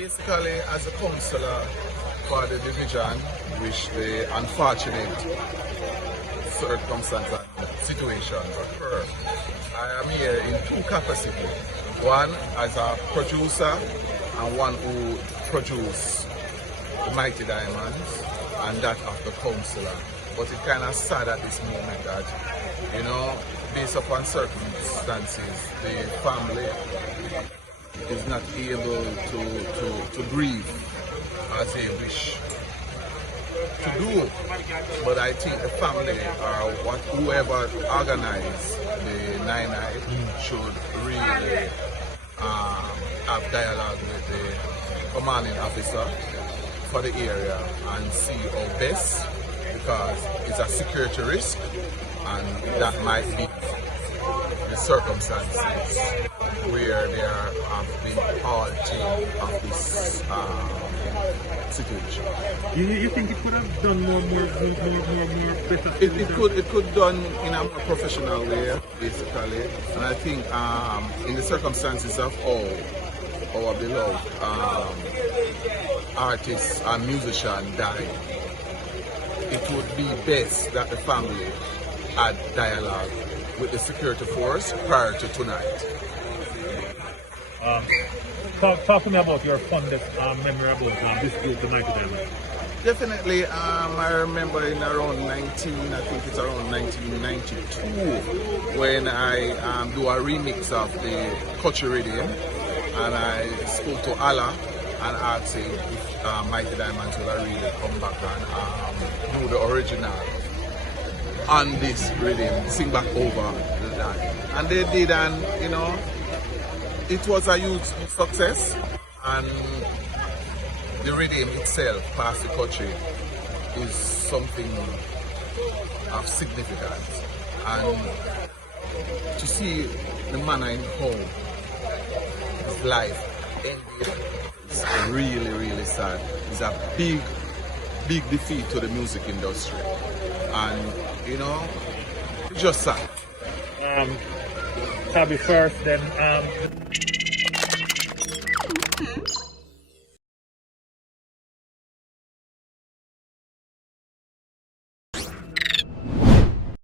Basically, as a councillor for the division, which the unfortunate circumstances and situations occur, I am here in two capacities. One as a producer and one who produced the Mighty Diamonds, and that of the councillor. But it's kind of sad at this moment that, you know, based upon circumstances, the family is not able to grieve as they wish to do. But I think the family or whoever organized the 9-9 should really have dialogue with the commanding officer for the area and see how best, because it's a security risk and that might be the circumstances where they have been halting of this situation. You think it could have done more better? It could done in a more professional way, basically. And I think in the circumstances of all our beloved artists and musicians died, it would be best that the family had dialogue with the security force prior to tonight. Talk to me about your fondest memory about this group, the Mighty Diamond. Definitely, I remember in around 1992, when I do a remix of the Country Rhythm, and I spoke to Allah and asked him if Mighty Diamonds will really come back and do the original on this rhythm, sing back over that. And they did, and you know, it was a huge success, and the rhythm itself, past the country, is something of significance. And to see the manner in home, his life ended, is really sad. It's a big defeat to the music industry. And, you know, it's just sad. Tabby first, then